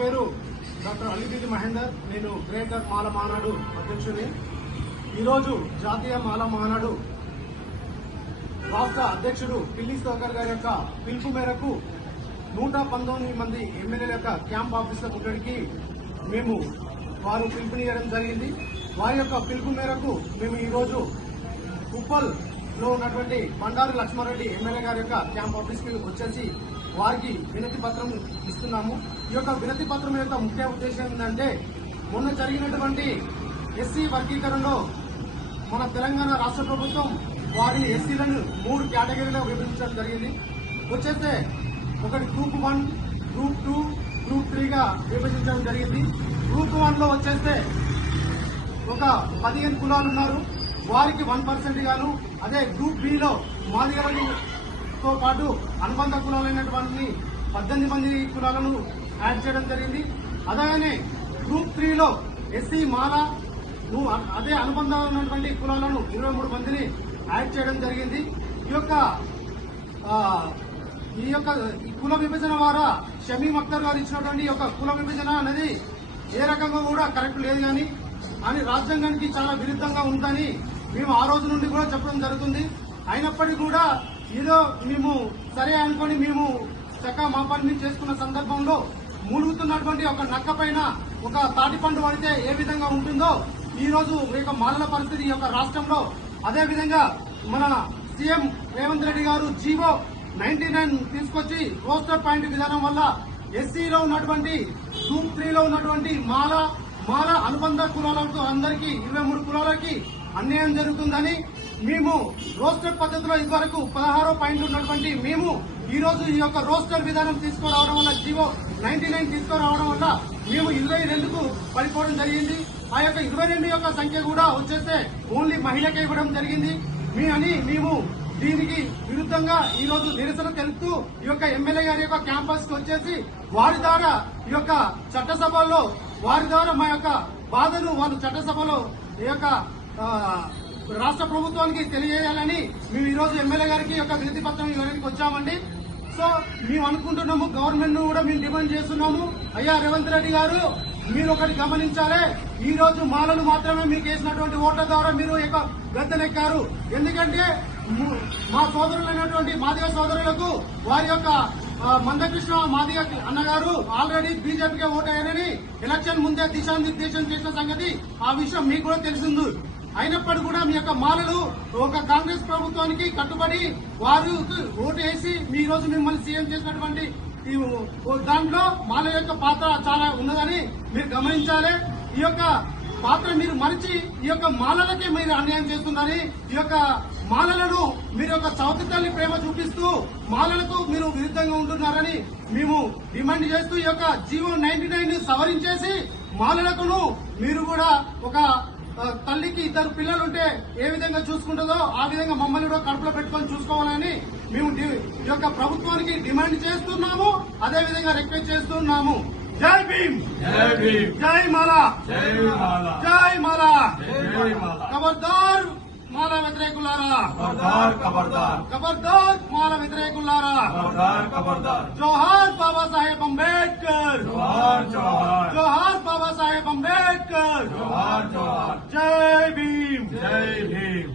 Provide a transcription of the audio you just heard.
పేరు డాక్టర్ అలిబీది మహేందర్. నేను గ్రేటర్ మాల మానాడు అధ్యక్షుని. ఈరోజు జాతీయ మాల మానాడు రాష్ట్ర అధ్యక్షుడు పిల్లి సుధాకర్ గారి యొక్క పిలుపు మేరకు 119 మంది ఎమ్మెల్యేల యొక్క క్యాంప్ ఆఫీసర్ ముట్టడికి మేము వారు పిలుపునియడం జరిగింది. వారి యొక్క పిలుపు మేరకు మేము ఈరోజు ఉప్పల్ లో ఉన్నటువంటి బండారు లక్ష్మారెడ్డి ఎమ్మెల్యే గారి యొక్క క్యాంప్ ఆఫీస్ కి వచ్చేసి వారికి వినతి పత్రం ఇస్తున్నాము. ఈ యొక్క వినతి పత్రం యొక్క ముఖ్య ఉద్దేశం ఏంటంటే, మొన్న జరిగినటువంటి ఎస్సీ వర్గీకరణలో మన తెలంగాణ రాష్ట్ర ప్రభుత్వం వారి ఎస్సీలను 3 కేటగిరీలో విభజించడం జరిగింది. వచ్చేస్తే ఒకటి గ్రూప్ 1, గ్రూప్ 2, గ్రూప్ 3గా విభజించడం జరిగింది. గ్రూప్ 1 లో వచ్చేస్తే ఒక 15 కులాలు ఉన్నారు, వారికి 1% గాను. అదే గ్రూప్ బి లో మాదిగలతో పాటు అనుబంధ కులాలైనటువంటి 18 మంది కులాలను యాడ్ చేయడం జరిగింది. అలాగనే గ్రూప్ 3 లో ఎస్సీ మాల అదే అనుబంధం ఉన్నటువంటి కులాలను 23 మందిని యాడ్ చేయడం జరిగింది. ఈ యొక్క కుల విభజన ద్వారా షమీం అఖ్తర్ గారు ఇచ్చినటువంటి యొక్క కుల విభజన అనేది ఏ రకంగా కూడా కరెక్ట్ లేదు అని రాజ్యాంగానికి చాలా విరుద్ధంగా ఉందని మేము ఆ రోజు నుండి కూడా చెప్పడం జరుగుతుంది. అయినప్పటికీ కూడా ఏదో మేము సరే అనుకుని మేము చక్కగా మా పని చేసుకున్న సందర్భంలో మూలుగుతున్నటువంటి ఒక నక్క పైన ఒక తాటిపండు పడితే ఏ విధంగా ఉంటుందో ఈ రోజు యొక్క మాలల పరిస్థితి ఈ యొక్క రాష్ట్రంలో అదే విధంగా మన సీఎం రేవంత్ రెడ్డి గారు జీవో 99 తీసుకొచ్చి రోస్టర్ పాయింట్ విధానం వల్ల ఎస్సీలో ఉన్నటువంటి గ్రూప్ 3 లో ఉన్నటువంటి మాల అనుబంధ కులాలకు అందరికీ 23 కులాలకి అన్యాయం జరుగుతుందని మేము రోస్టర్ పద్ధతిలో ఇదివరకు 16 పాయింట్లు ఉన్నటువంటి మేము ఈ రోజు ఈ యొక్క రోస్టర్ విధానం తీసుకురావడం వల్ల జీవో 99 తీసుకురావడం వల్ల మేము 22కు పడిపోవడం జరిగింది. ఆ యొక్క 22 యొక్క సంఖ్య కూడా వచ్చేస్తే ఓన్లీ మహిళకే ఇవ్వడం జరిగింది. మేము దీనికి విరుద్ధంగా ఈ రోజు నిరసన తెలుపుతూ ఈ యొక్క ఎమ్మెల్యే గారి యొక్క క్యాంపస్ కి వచ్చేసి వారి ద్వారా ఈ యొక్క చట్టసభలో వారి ద్వారా మా యొక్క బాధను వాళ్ళు చట్టసభలో ఈ యొక్క రాష్ట్ర ప్రభుత్వానికి తెలియజేయాలని మేము ఈ రోజు ఎమ్మెల్యే గారికి యొక్క వినతి పత్రం ఇవ్వడానికి వచ్చామండి. సో మేము అనుకుంటున్నాము, గవర్నమెంట్ ను కూడా మేము డిమాండ్ చేస్తున్నాము. అయ్యా రేవంత్ రెడ్డి గారు, మీరు ఒకటి గమనించాలి, ఈ రోజు మాలలు మాత్రమే మీకు వేసినటువంటి ఓట్ల ద్వారా మీరు గద్దెనెక్కారు. ఎందుకంటే మా సోదరులైనటువంటి మాదిగ సోదరులకు వారి యొక్క మందకృష్ణ మాదిగ అన్నగారు ఆల్రెడీ బీజేపీకి ఓటయ్యారని ఎలక్షన్ ముందే దిశానిర్దేశం చేసిన సంగతి ఆ విషయం మీకు కూడా తెలిసింది. అయినప్పటికీ కూడా మీ యొక్క మాలలు ఒక కాంగ్రెస్ ప్రభుత్వానికి కట్టుబడి వారు ఓటు వేసి ఈ రోజు మిమ్మల్ని సీఎం చేసినటువంటి దాంట్లో మాల యొక్క పాత్ర చాలా ఉన్నదని మీరు గమనించాలి. ఈ యొక్క పాత్ర మీరు మరిచి ఈ యొక్క మాలలకే మీరు అన్యాయం చేస్తుందని, ఈ యొక్క మాలలను మీరు ఒక చౌతి తల్లి ప్రేమ చూపిస్తూ మాలలకు మీరు విరుద్ధంగా ఉంటున్నారని మేము డిమాండ్ చేస్తూ ఈ యొక్క జీవో 99 సవరించేసి మాలలకును మీరు కూడా ఒక తల్లికి 2 పిల్లలుంటే ఏ విధంగా చూసుకుంటుందో ఆ విధంగా మమ్మల్ని కూడా కడుపులో పెట్టుకొని చూసుకోవాలని మేము ఈ యొక్క ప్రభుత్వానికి డిమాండ్ చేస్తున్నాము. అదే విధంగా రిక్వెస్ట్ చేస్తున్నాము. జై భీమ్, జై మాలా, జై మాలా. ఖబర్దార్ మాల వ్యతిరేకులారా, ఖబర్దార్ మాల వ్యతిరేకులారా. జోహార్ బాబా సాహెబ్ అంబేద్కర్, జోహార్ బాబా సాహెబ్ అంబేద్కర్. జై భీమ్, జై భీమ్.